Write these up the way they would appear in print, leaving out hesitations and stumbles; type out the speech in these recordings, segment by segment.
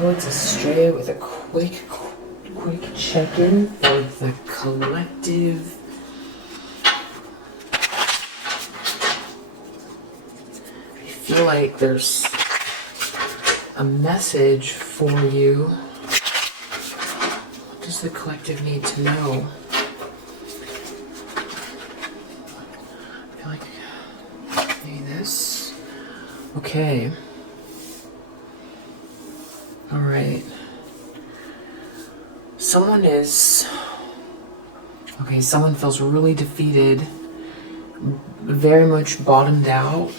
Towards Australia with a quick check-in for the collective. I feel like there's a message for you. What does the collective need to know? I feel like maybe this. Okay. All right. Someone feels really defeated, very much bottomed out.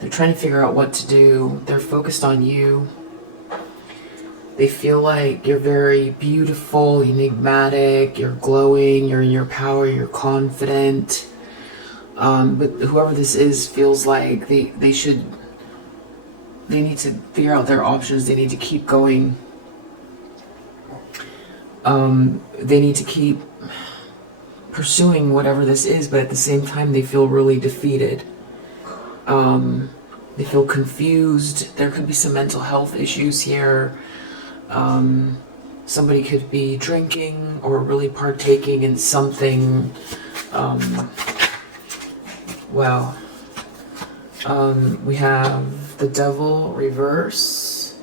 They're trying to figure out what to do. They're focused on you. They feel like you're very beautiful, enigmatic, you're glowing, you're in your power, you're confident. But whoever this is feels like they need to figure out their options. They need to keep going. They need to keep pursuing whatever this is, but at the same time they feel really defeated. They feel confused. There could be some mental health issues here. Somebody could be drinking or really partaking in something. We have the Devil reverse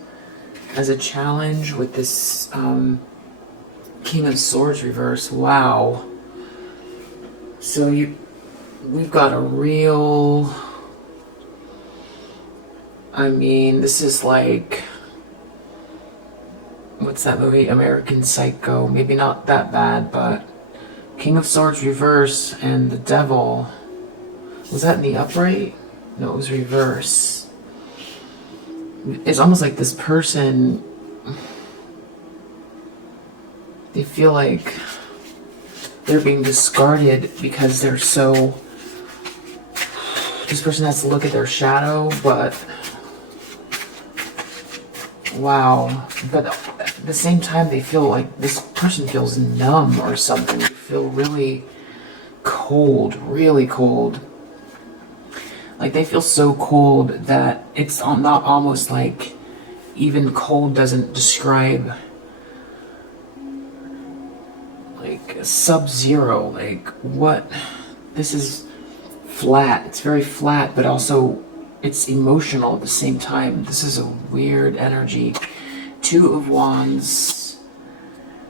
as a challenge with this King of Swords reverse. Wow. So we've got a real, this is like, what's that movie? American Psycho. Maybe not that bad, but King of Swords reverse and the Devil. Was that in the upright? No, it was reverse. It's almost like this person, they feel like they're being discarded because they're so... This person has to look at their shadow, but... Wow. But at the same time, they feel like this person feels numb or something. They feel really cold, really cold. Like they feel so cold that it's not almost like even cold doesn't describe like sub-zero. Like what? This is flat. It's very flat, but also it's emotional at the same time. This is a weird energy. Two of Wands.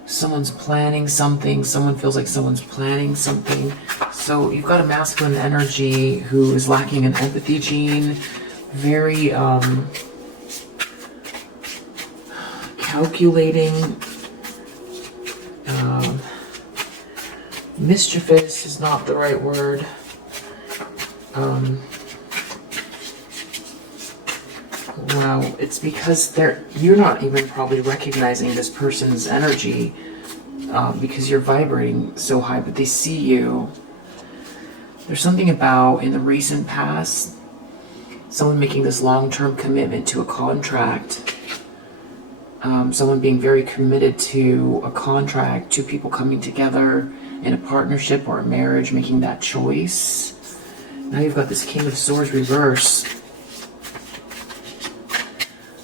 Someone's planning something. Someone feels like someone's planning something. So you've got a masculine energy who is lacking an empathy gene. Very calculating. Mischievous is not the right word. Wow, it's because you're not even probably recognizing this person's energy because you're vibrating so high, but they see you. There's something about, in the recent past, someone making this long-term commitment to a contract. Someone being very committed to a contract, two people coming together in a partnership or a marriage, making that choice. Now you've got this King of Swords reverse.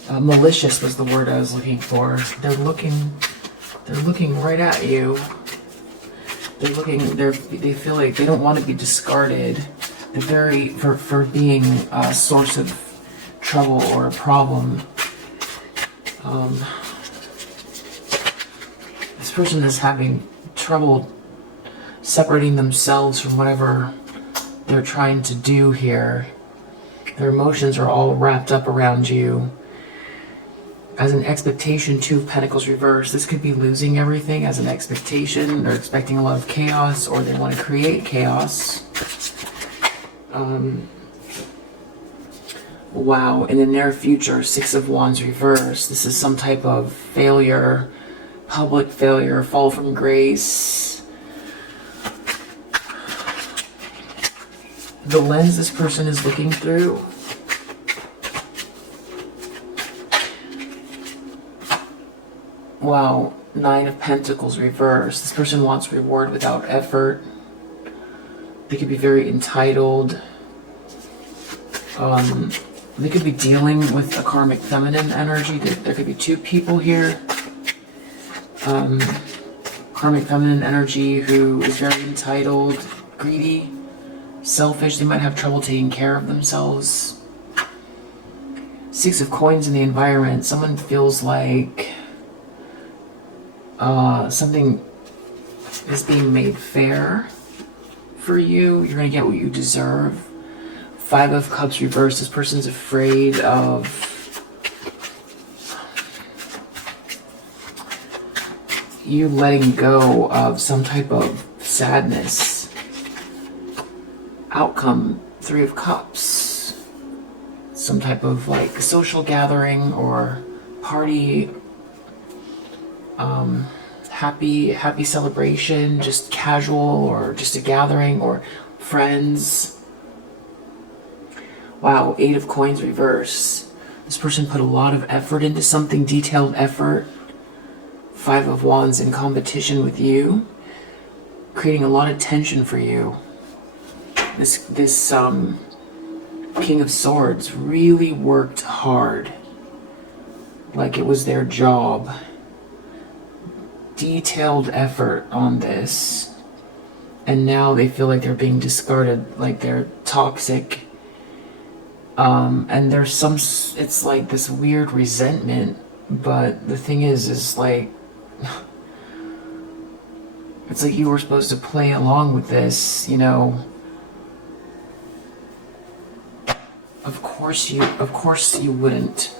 Malicious was the word I was looking for. They're looking right at you. They feel like they don't want to be discarded. They're very, for being a source of trouble or a problem. This person is having trouble separating themselves from whatever they're trying to do here. Their emotions are all wrapped up around you. As an expectation, Two of Pentacles reverse. This could be losing everything as an expectation. They're expecting a lot of chaos, or they want to create chaos. Wow, in the near future, Six of Wands reverse. This is some type of failure, public failure, fall from grace. The lens this person is looking through. Wow, Nine of Pentacles reverse. This person wants reward without effort. They could be very entitled. They could be dealing with a karmic feminine energy. There could be two people here. Karmic feminine energy who is very entitled, greedy, selfish. They might have trouble taking care of themselves. Six of Coins in the environment. Someone feels like something is being made fair for you. You're going to get what you deserve. Five of Cups reversed. This person's afraid of you letting go of some type of sadness. Outcome, Three of Cups. Some type of like social gathering or party. Happy celebration, just casual or just a gathering or friends. Wow, Eight of Coins reverse. This person put a lot of effort into something, detailed effort. Five of Wands in competition with you, creating a lot of tension for you. This King of Swords really worked hard, like it was their job. Detailed effort on this, and now they feel like they're being discarded, like they're toxic. And there's it's like this weird resentment, but the thing is like, it's like you were supposed to play along with this, you know. Of course you wouldn't.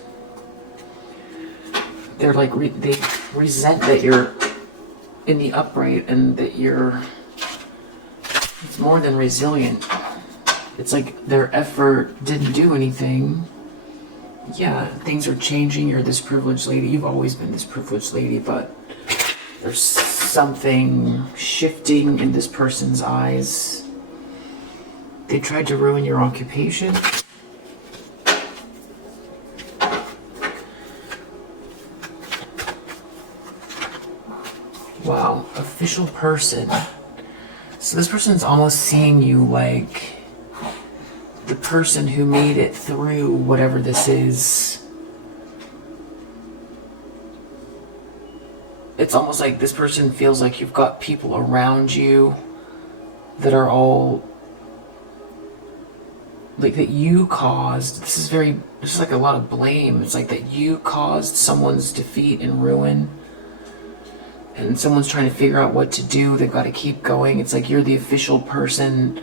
They're like, they resent that you're in the upright and that it's more than resilient. It's like their effort didn't do anything. Yeah, things are changing. You're this privileged lady. You've always been this privileged lady, but there's something shifting in this person's eyes. They tried to ruin your occupation. Wow, official person. So this person's almost seeing you like the person who made it through whatever this is. It's almost like this person feels like you've got people around you that are all like that you caused. This is like a lot of blame. It's like that you caused someone's defeat and ruin. And someone's trying to figure out what to do. They've got to keep going. It's like you're the official person.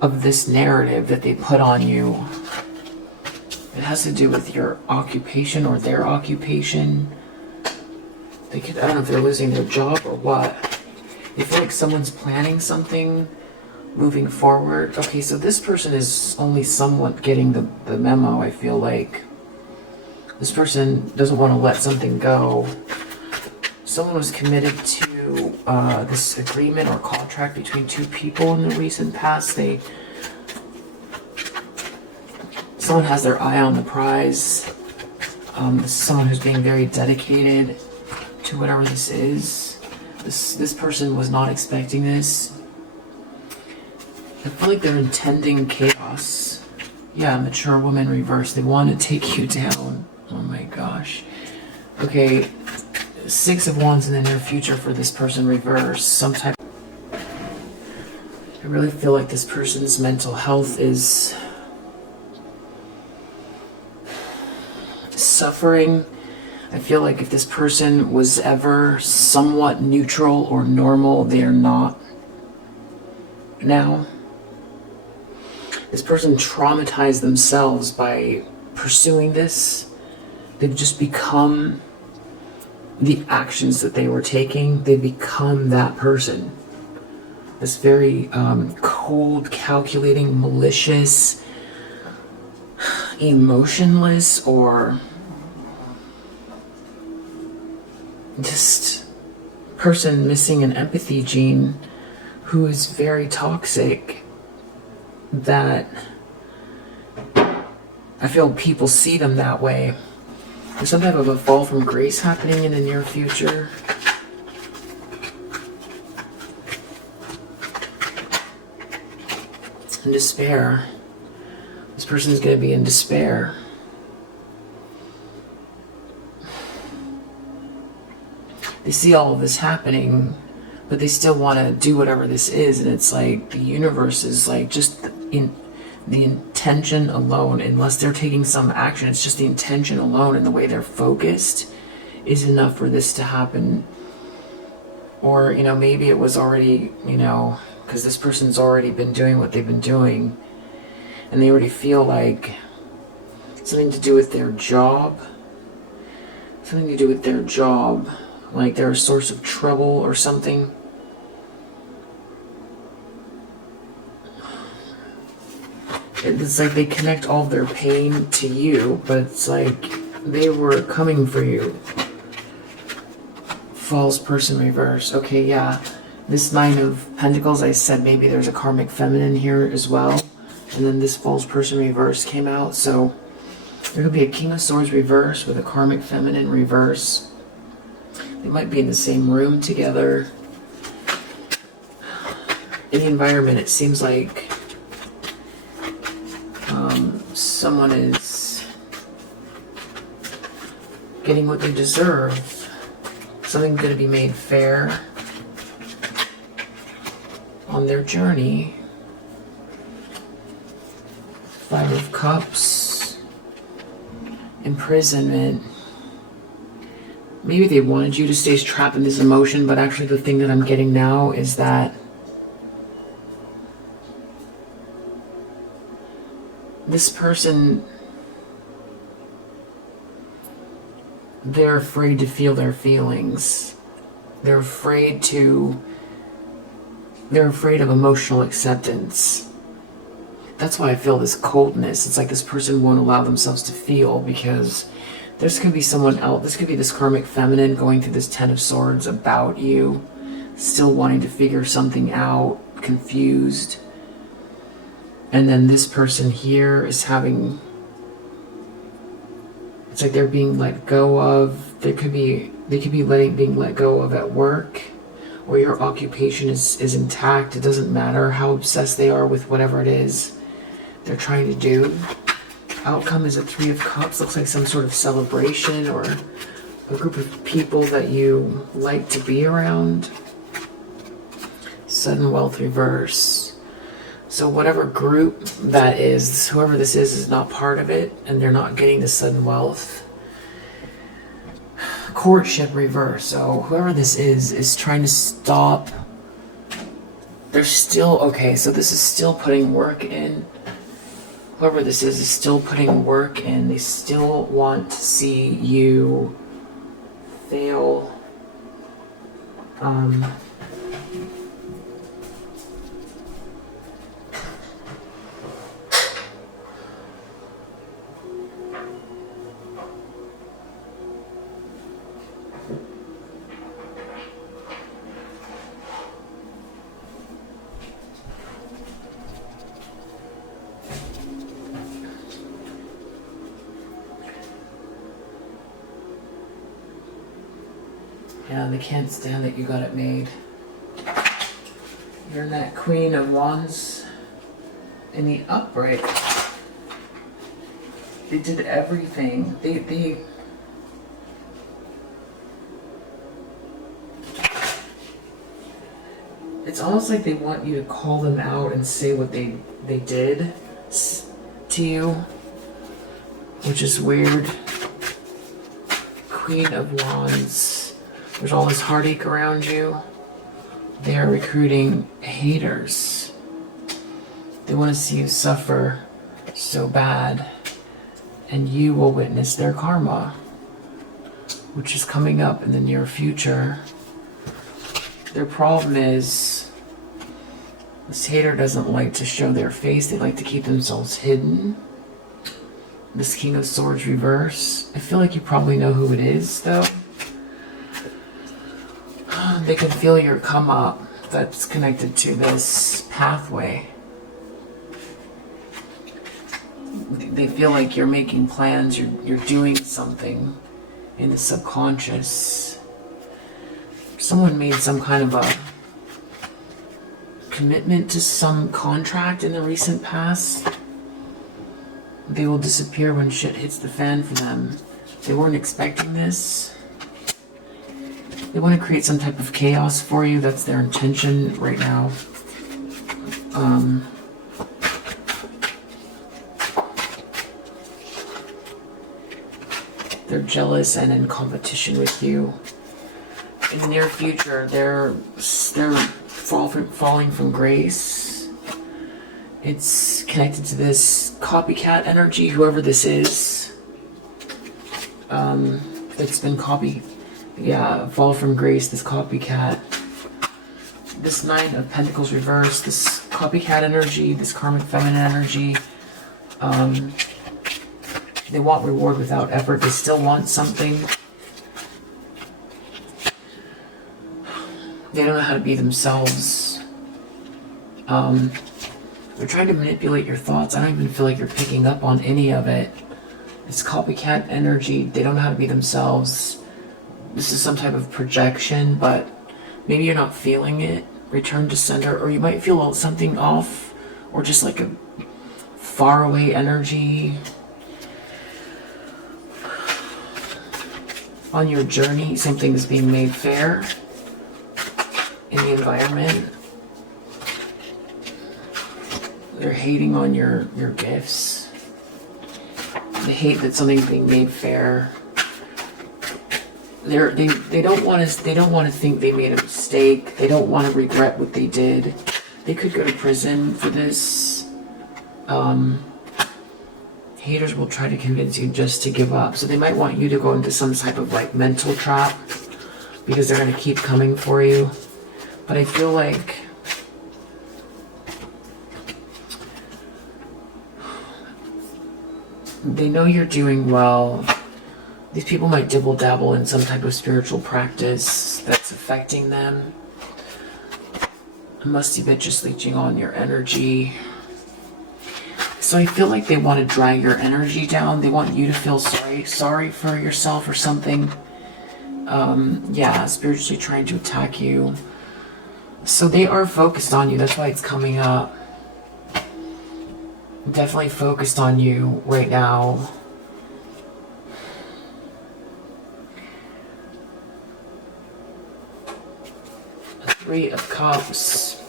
Of this narrative that they put on you. It has to do with your occupation or their occupation. I don't know if they're losing their job or what. They feel like someone's planning something moving forward. Okay, so this person is only somewhat getting the memo, I feel like. This person doesn't want to let something go. Someone was committed to this agreement or contract between two people in the recent past. Someone has their eye on the prize. This is someone who's being very dedicated to whatever this is. This person was not expecting this. I feel like they're intending chaos. Yeah, mature woman reverse. They want to take you down. Oh my gosh. Okay, Six of Wands in the near future for this person reverse. Some type. I really feel like this person's mental health is suffering. I feel like if this person was ever somewhat neutral or normal, they are not now. This person traumatized themselves by pursuing this. They've just become the actions that they were taking. They become that person. This very cold, calculating, malicious, emotionless, or just person missing an empathy gene who is very toxic. That I feel people see them that way. There's some type of a fall from grace happening in the near future. In despair. This person is going to be in despair. They see all of this happening, but they still want to do whatever this is. And it's like the universe is like just in the intention alone, unless they're taking some action, it's just the intention alone and the way they're focused is enough for this to happen. Or, you know, maybe it was already, you know, because this person's already been doing what they've been doing, and they already feel like something to do with their job, like they're a source of trouble or something. It's like they connect all their pain to you, but it's like they were coming for you. False person reverse. Okay, yeah. This Nine of Pentacles, I said maybe there's a karmic feminine here as well. And then this false person reverse came out. So there could be a King of Swords reverse with a karmic feminine reverse. They might be in the same room together. In the environment, it seems like someone is getting what they deserve. Something's going to be made fair on their journey. Five of Cups. Imprisonment. Maybe they wanted you to stay trapped in this emotion, but actually the thing that I'm getting now is that this person, they're afraid to feel their feelings. They're afraid of emotional acceptance. That's why I feel this coldness. It's like this person won't allow themselves to feel, because this could be someone else. This could be this karmic feminine going through this Ten of Swords about you, still wanting to figure something out, confused. And then this person here is having, it's like they're being let go of. They could be being let go of at work, or your occupation is intact. It doesn't matter how obsessed they are with whatever it is they're trying to do. Outcome is a Three of Cups. Looks like some sort of celebration or a group of people that you like to be around. Sudden wealth reverse. So whatever group that is, whoever this is not part of it, and they're not getting the sudden wealth. Courtship reverse. So whoever this is trying to stop. They're still, okay, so this is still putting work in. Whoever this is still putting work in. They still want to see you fail. Yeah, they can't stand that you got it made. You're in that Queen of Wands in the upright. They did everything. They it's almost like they want you to call them out and say what they did to you, which is weird. Queen of Wands. There's all this heartache around you. They are recruiting haters. They want to see you suffer so bad, and you will witness their karma, which is coming up in the near future. Their problem is this hater doesn't like to show their face. They like to keep themselves hidden. This King of Swords reverse. I feel like you probably know who it is, though. They can feel your come up that's connected to this pathway. They feel like you're making plans, you're doing something in the subconscious. Someone made some kind of a commitment to some contract in the recent past. They will disappear when shit hits the fan for them. They weren't expecting this. They want to create some type of chaos for you. That's their intention right now. They're jealous and in competition with you. In the near future, they're falling from grace. It's connected to this copycat energy, whoever this is. It's been fall from grace, this copycat. This Nine of Pentacles reversed, this copycat energy, this karmic feminine energy. They want reward without effort. They still want something. They don't know how to be themselves. They're trying to manipulate your thoughts. I don't even feel like you're picking up on any of it. It's copycat energy. They don't know how to be themselves. This is some type of projection, but maybe you're not feeling it. Return to sender, or you might feel something off, or just like a faraway energy. On your journey, something is being made fair in the environment. They're hating on your gifts. They hate that something's being made fair. They don't want to think they made a mistake. They don't want to regret what they did. They could go to prison for this. Haters will try to convince you just to give up. So they might want you to go into some type of like mental trap because they're going to keep coming for you. But I feel like they know you're doing well. These people might dibble dabble in some type of spiritual practice that's affecting them. A musty bitch is leeching on your energy. So I feel like they want to drag your energy down. They want you to feel sorry for yourself or something. Spiritually trying to attack you. So they are focused on you. That's why it's coming up. Definitely focused on you right now. Three of Cups.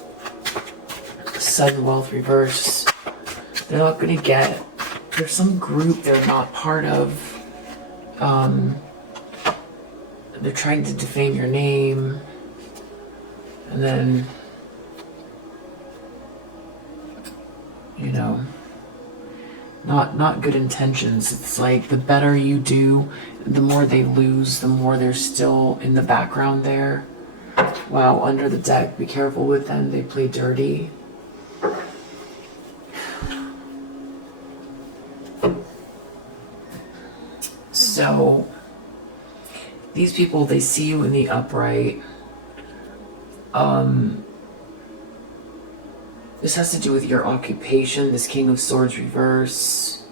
Sudden wealth reverse. They're not going to get... There's some group they're not part of. They're trying to defame your name. And then... Not good intentions. It's like the better you do, the more they lose, the more they're still in the background there. Wow, under the deck, be careful with them. They play dirty. So, these people, they see you in the upright. This has to do with your occupation, this King of Swords reverse.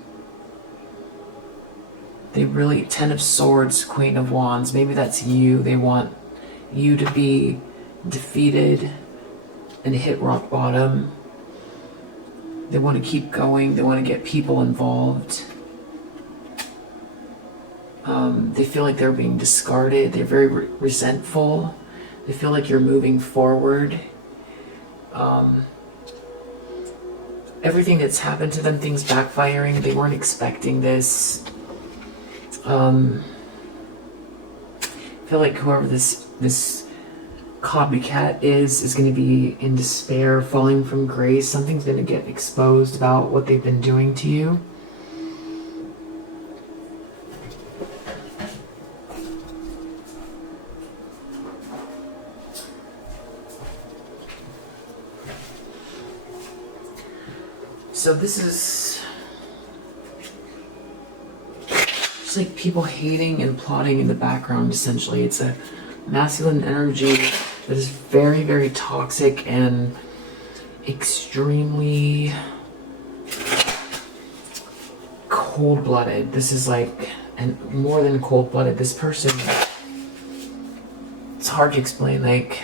They really, Ten of Swords, Queen of Wands, maybe that's you. They want you to be defeated and hit rock bottom. They want to keep going. They want to get people involved. They feel like they're being discarded. They're very resentful. They feel like you're moving forward. Everything that's happened to them, things backfiring, they weren't expecting this. I feel like whoever this copycat is going to be in despair, falling from grace. Something's going to get exposed about what they've been doing to you. So this is just like people hating and plotting in the background, essentially. It's a masculine energy that is very, very toxic and extremely cold-blooded. This is like, and more than cold-blooded, this person, it's hard to explain, like,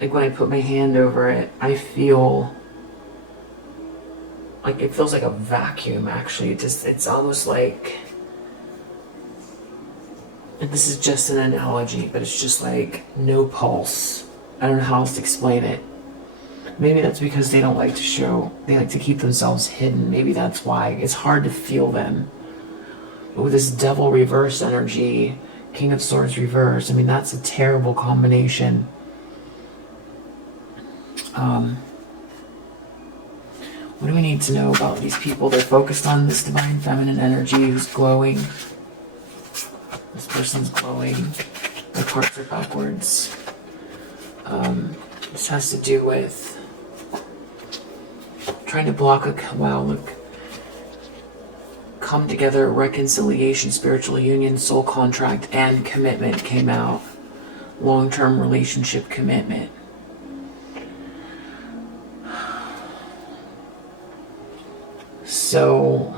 like when I put my hand over it, I feel like it feels like a vacuum, actually. It's almost like, and this is just an analogy, but it's just like no pulse. I don't know how else to explain it. Maybe that's because they don't like to show, they like to keep themselves hidden. Maybe that's why it's hard to feel them. But with this devil reverse energy, King of Swords reverse, I mean, that's a terrible combination. What do we need to know about these people? They're focused on this divine feminine energy who's glowing. This person's glowing. Their cards are backwards. This has to do with trying to block a, wow, look. Come together, reconciliation, spiritual union, soul contract, and commitment came out. Long-term relationship commitment. So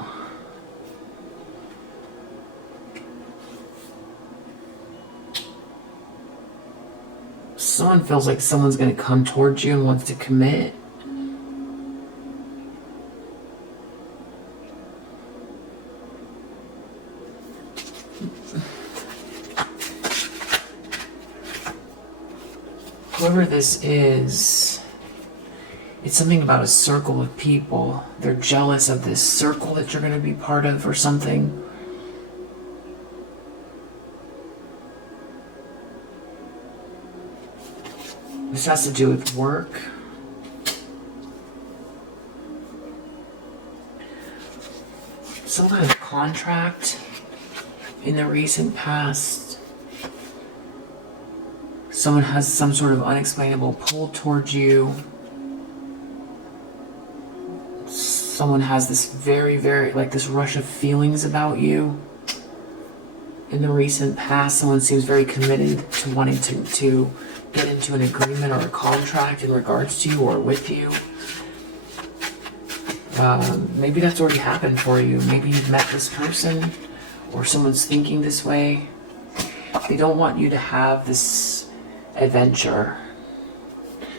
someone feels like someone's going to come towards you and wants to commit. Whoever this is, it's something about a circle of people. They're jealous of this circle that you're going to be part of or something. This has to do with work. Some kind of contract in the recent past. Someone has some sort of unexplainable pull towards you. Someone has this very, like this rush of feelings about you. In the recent past, someone seems very committed to wanting to get into an agreement or a contract in regards to you or with you. Maybe that's already happened for you. Maybe you've met this person or someone's thinking this way. They don't want you to have this adventure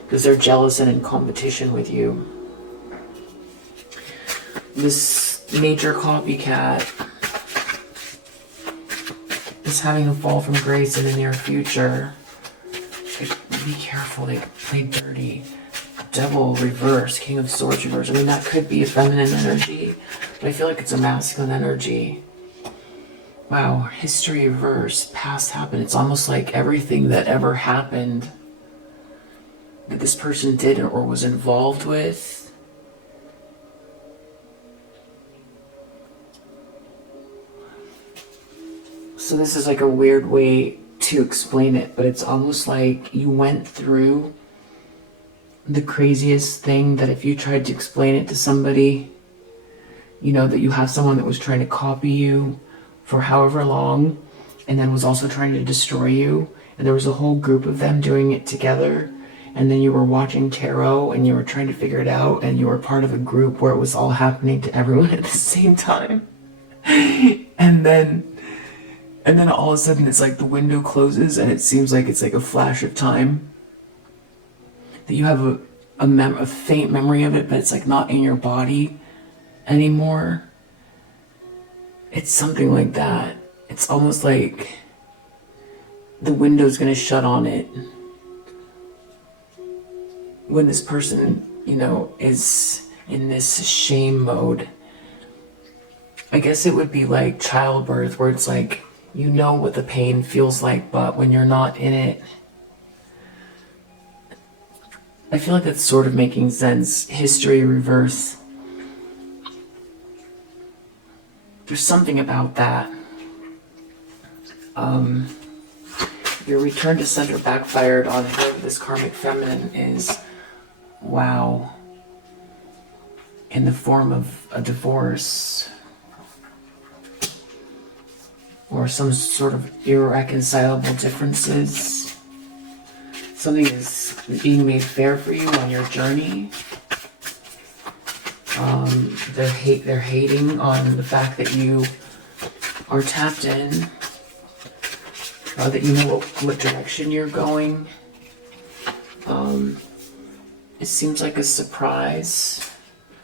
because they're jealous and in competition with you. This major copycat is having a fall from grace in the near future. Be careful, they play dirty. Devil reverse, King of Swords reverse. I mean, that could be a feminine energy, but I feel like it's a masculine energy. Wow, history reverse, past happened. It's almost like everything that ever happened that this person did or was involved with, so this is like a weird way to explain it, but it's almost like you went through the craziest thing that if you tried to explain it to somebody, you know, that you have someone that was trying to copy you for however long and then was also trying to destroy you, and there was a whole group of them doing it together, and then you were watching tarot and you were trying to figure it out, and you were part of a group where it was all happening to everyone at the same time. And then all of a sudden it's like the window closes and it seems like it's like a flash of time. That you have a faint memory of it, but it's like not in your body anymore. It's something like that. It's almost like the window's gonna shut on it when this person, you know, is in this shame mode. I guess it would be like childbirth, where it's like, you know what the pain feels like, but when you're not in it, I feel like that's sort of making sense. History reverse. There's something about that. Your return to center backfired on whoever this karmic feminine is. Wow. In the form of a divorce. Or some sort of irreconcilable differences. Something is being made fair for you on your journey. They're hating on the fact that you are tapped in, that you know what direction you're going. It seems like a surprise.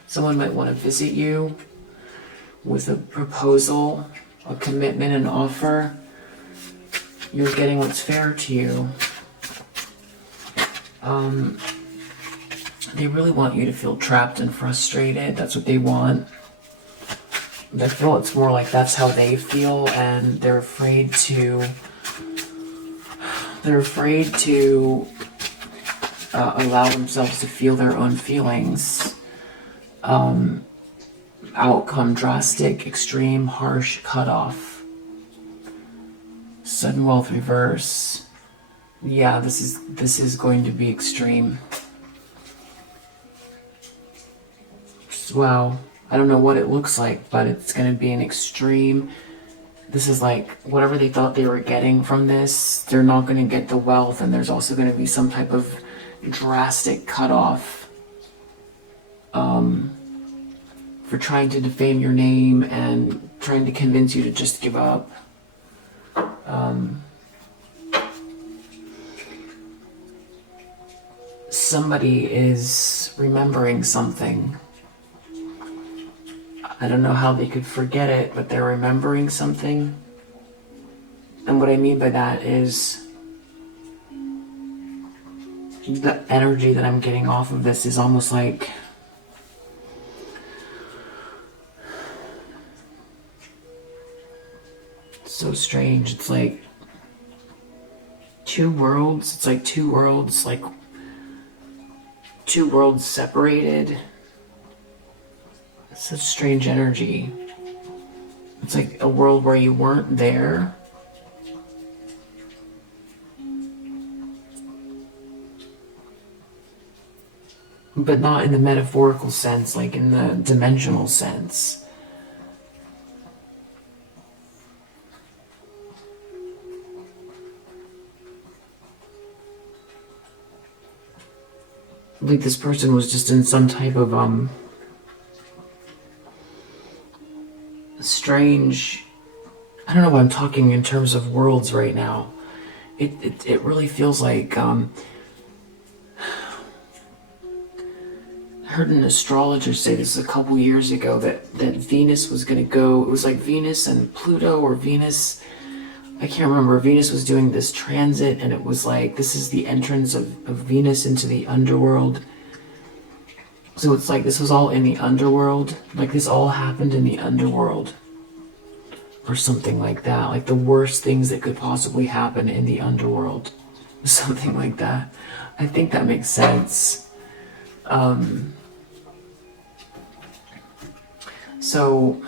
Someone might want to visit you with a proposal, a commitment, an offer. You're getting what's fair to you. They really want you to feel trapped and frustrated. That's what they want. I feel it's more like that's how they feel, and they're afraid to allow themselves to feel their own feelings. Outcome: drastic, extreme, harsh, cutoff. Sudden wealth reverse. Yeah, this is going to be extreme. Wow. I don't know what it looks like, but it's going to be an extreme. This is like whatever they thought they were getting from this, they're not going to get the wealth, and there's also going to be some type of drastic cutoff for trying to defame your name and trying to convince you to just give up. Somebody is remembering something. I don't know how they could forget it, but they're remembering something. And what I mean by that is the energy that I'm getting off of this is almost like so strange. It's like two worlds. It's like two worlds, like two worlds separated. It's such strange energy. It's like a world where you weren't there. But not in the metaphorical sense, like in the dimensional sense. Like this person was just in some type of strange, I don't know why I'm talking in terms of worlds right now. It really feels like I heard an astrologer say this a couple years ago that Venus was going to go, it was like Venus and Pluto, or Venus, I can't remember. Venus was doing this transit, and it was like, this is the entrance of Venus into the underworld. So it's like this was all in the underworld. Like this all happened in the underworld. Or something like that. Like the worst things that could possibly happen in the underworld. Something like that. I think that makes sense. So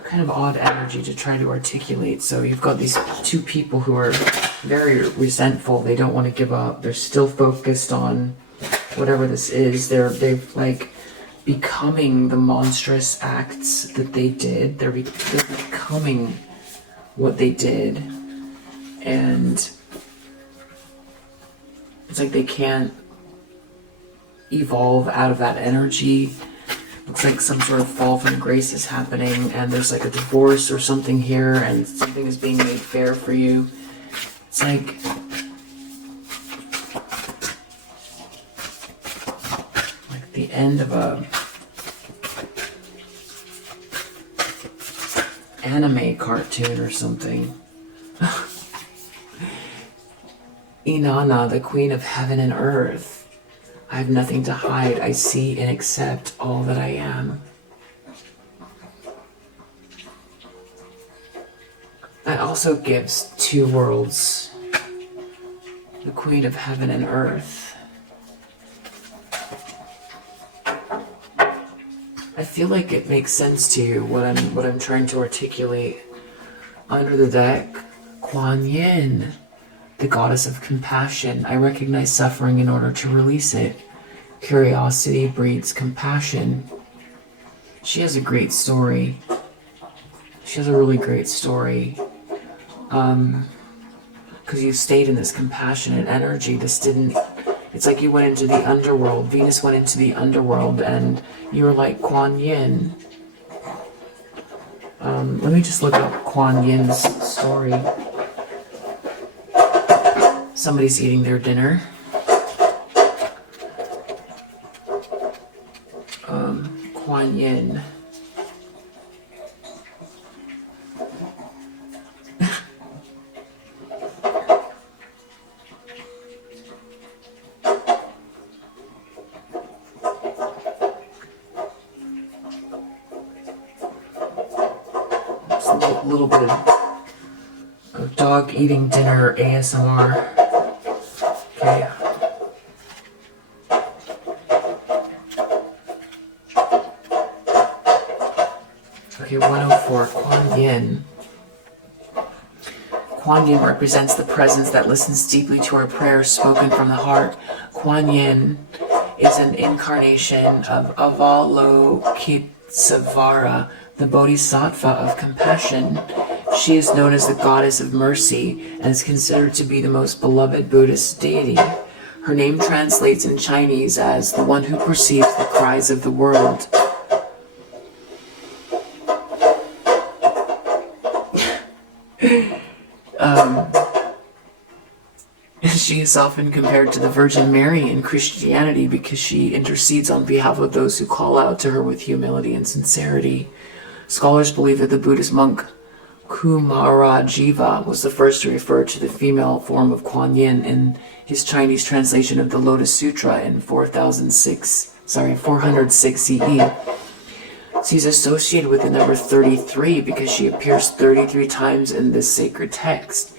kind of odd energy to try to articulate. So you've got these two people who are very resentful. They don't want to give up. They're still focused on whatever this is. They've like becoming the monstrous acts that they did. They're becoming what they did, and it's like they can't evolve out of that energy. Looks like some sort of fall from grace is happening, and there's like a divorce or something here, and something is being made fair for you. It's like the end of a anime cartoon or something. Inanna, the queen of heaven and earth. I have nothing to hide. I see and accept all that I am. That also gives two worlds. The queen of heaven and earth. I feel like it makes sense to you what I'm trying to articulate. Under the deck, Kuan Yin, the goddess of compassion. I recognize suffering in order to release it. Curiosity breeds compassion. She has a great story. She has a really great story. Because you stayed in this compassionate energy. It's like you went into the underworld. Venus went into the underworld, and you were like Kuan Yin. Let me just look up Kuan Yin's story. Somebody's eating their dinner. Kuan Yin. A little bit of dog eating dinner ASMR. Okay. Okay, 104, Kuan Yin. Kuan Yin represents the presence that listens deeply to our prayers spoken from the heart. Kuan Yin is an incarnation of Avalokitesvara, the Bodhisattva of compassion. She is known as the goddess of mercy and is considered to be the most beloved Buddhist deity. Her name translates in Chinese as the one who perceives the cries of the world. She is often compared to the Virgin Mary in Christianity because she intercedes on behalf of those who call out to her with humility and sincerity. Scholars believe that the Buddhist monk Kumarajiva was the first to refer to the female form of Kuan Yin in his Chinese translation of the Lotus Sutra in 406 CE. She's associated with the number 33 because she appears 33 times in this sacred text.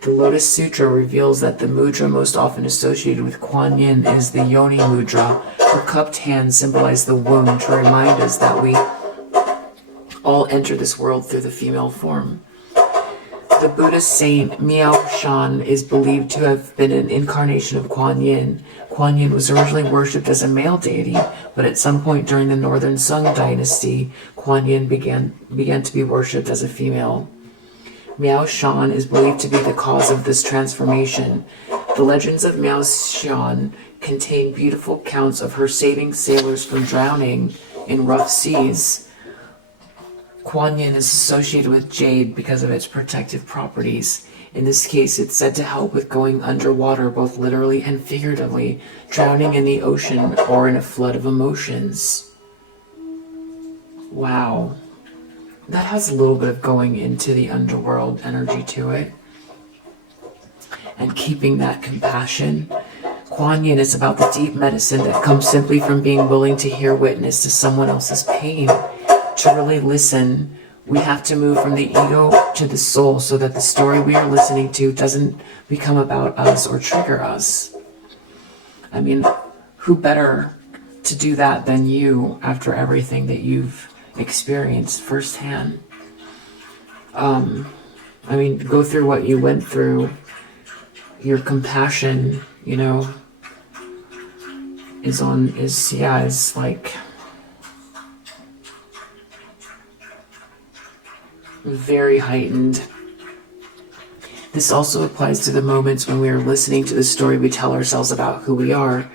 The Lotus Sutra reveals that the mudra most often associated with Kuan Yin is the Yoni mudra. Her cupped hands symbolize the womb to remind us that we all enter this world through the female form. The Buddhist saint Miao Shan is believed to have been an incarnation of Kuan Yin. Kuan Yin was originally worshipped as a male deity, but at some point during the Northern Sung dynasty, Kuan Yin began to be worshipped as a female. Miao Shan is believed to be the cause of this transformation. The legends of Miao Shan contain beautiful accounts of her saving sailors from drowning in rough seas. Kuan Yin is associated with jade because of its protective properties. In this case, it's said to help with going underwater, both literally and figuratively, drowning in the ocean or in a flood of emotions. Wow. That has a little bit of going into the underworld energy to it. And keeping that compassion. Kuan Yin is about the deep medicine that comes simply from being willing to hear witness to someone else's pain. To really listen, we have to move from the ego to the soul so that the story we are listening to doesn't become about us or trigger us. I mean, who better to do that than you after everything that you've experienced firsthand? I mean, go through what you went through. Your compassion, you know, is like very heightened. This also applies to the moments when we are listening to the story we tell ourselves about who we are.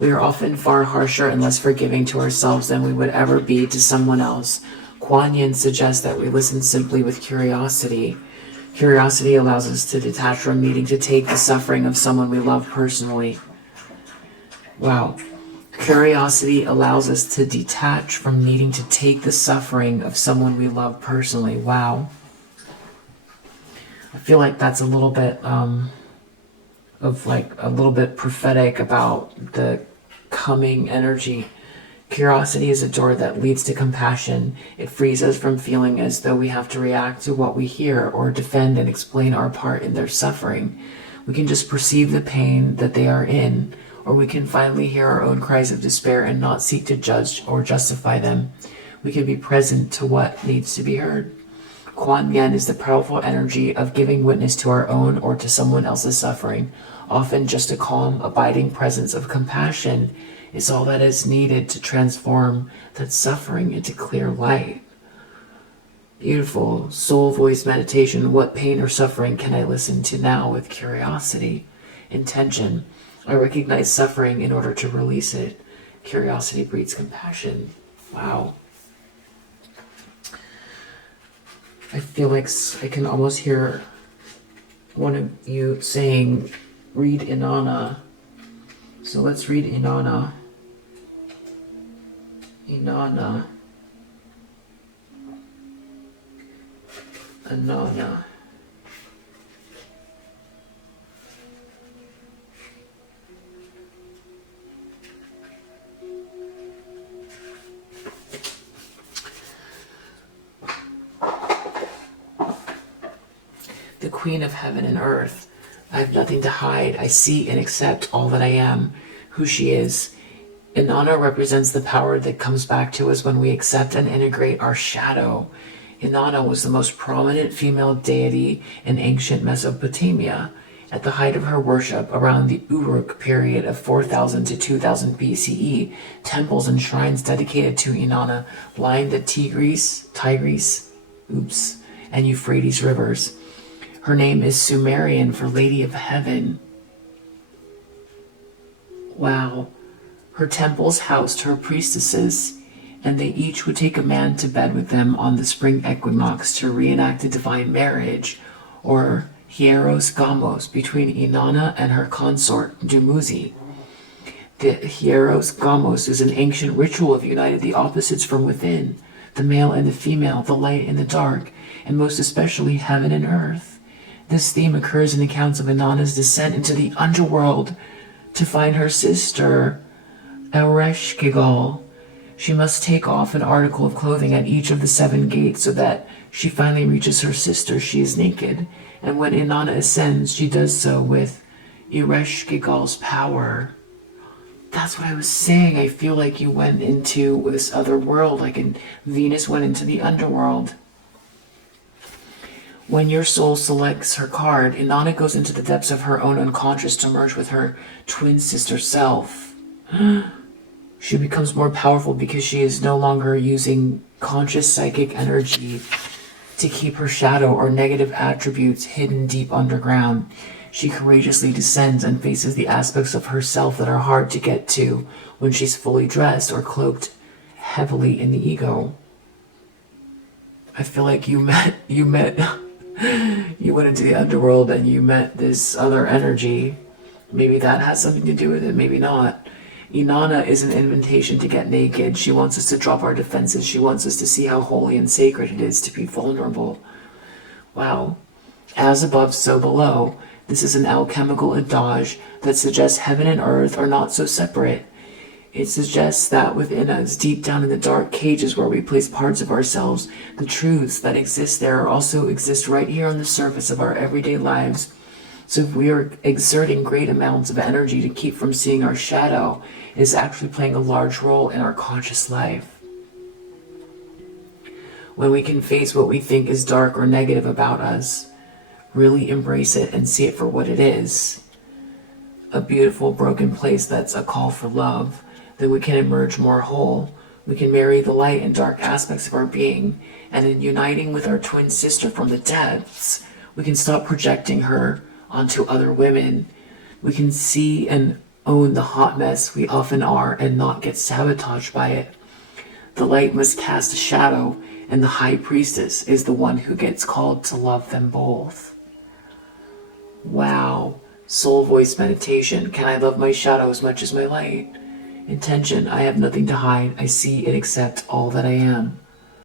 We are often far harsher and less forgiving to ourselves than we would ever be to someone else. Kuan Yin suggests that we listen simply with curiosity. Curiosity allows us to detach from needing to take the suffering of someone we love personally. Wow. Curiosity allows us to detach from needing to take the suffering of someone we love personally. Wow. I feel like that's a little bit prophetic about the coming energy. Curiosity is a door that leads to compassion. It frees us from feeling as though we have to react to what we hear or defend and explain our part in their suffering. We can just perceive the pain that they are in, or we can finally hear our own cries of despair and not seek to judge or justify them. We can be present to what needs to be heard. Kuan Yin is the powerful energy of giving witness to our own or to someone else's suffering. Often just a calm, abiding presence of compassion is all that is needed to transform that suffering into clear light. Beautiful soul voice meditation. What pain or suffering can I listen to now with curiosity? Intention. I recognize suffering in order to release it. Curiosity breeds compassion. Wow. I feel like I can almost hear one of you saying, read Inanna. So let's read Inanna. Inanna. Inanna. The Queen of Heaven and Earth. I have nothing to hide. I see and accept all that I am, who she is. Inanna represents the power that comes back to us when we accept and integrate our shadow. Inanna was the most prominent female deity in ancient Mesopotamia. At the height of her worship, around the Uruk period of 4000 to 2000 BCE, temples and shrines dedicated to Inanna lined the Tigris, and Euphrates rivers. Her name is Sumerian for Lady of Heaven. Wow. Her temples housed her priestesses, and they each would take a man to bed with them on the spring equinox to reenact a divine marriage, or hieros gamos, between Inanna and her consort, Dumuzi. The hieros gamos is an ancient ritual of uniting the opposites from within, the male and the female, the light and the dark, and most especially heaven and earth. This theme occurs in accounts of Inanna's descent into the underworld to find her sister, Ereshkigal. She must take off an article of clothing at each of the 7 gates so that she finally reaches her sister. She is naked, and when Inanna ascends, she does so with Ereshkigal's power. That's what I was saying. I feel like you went into this other world, like Venus went into the underworld. When your soul selects her card, Inanna goes into the depths of her own unconscious to merge with her twin sister self. She becomes more powerful because she is no longer using conscious psychic energy to keep her shadow or negative attributes hidden deep underground. She courageously descends and faces the aspects of herself that are hard to get to when she's fully dressed or cloaked heavily in the ego. I feel like you went into the underworld and you met this other energy. Maybe that has something to do with it, maybe not. Inanna is an invitation to get naked. She wants us to drop our defenses. She wants us to see how holy and sacred it is to be vulnerable. Wow. As above, so below. This is an alchemical adage that suggests heaven and earth are not so separate. It suggests that within us, deep down in the dark cages where we place parts of ourselves, the truths that exist there also exist right here on the surface of our everyday lives. So if we are exerting great amounts of energy to keep from seeing our shadow, it is actually playing a large role in our conscious life. When we can face what we think is dark or negative about us, really embrace it and see it for what it is, a beautiful broken place that's a call for love, then we can emerge more whole. We can marry the light and dark aspects of our being, and in uniting with our twin sister from the depths, we can stop projecting her onto other women. We can see and own the hot mess we often are and not get sabotaged by it. The light must cast a shadow, and the high priestess is the one who gets called to love them both. Wow. Soul voice meditation. Can I love my shadow as much as my light? Intention. I have nothing to hide. I see and accept all that I am.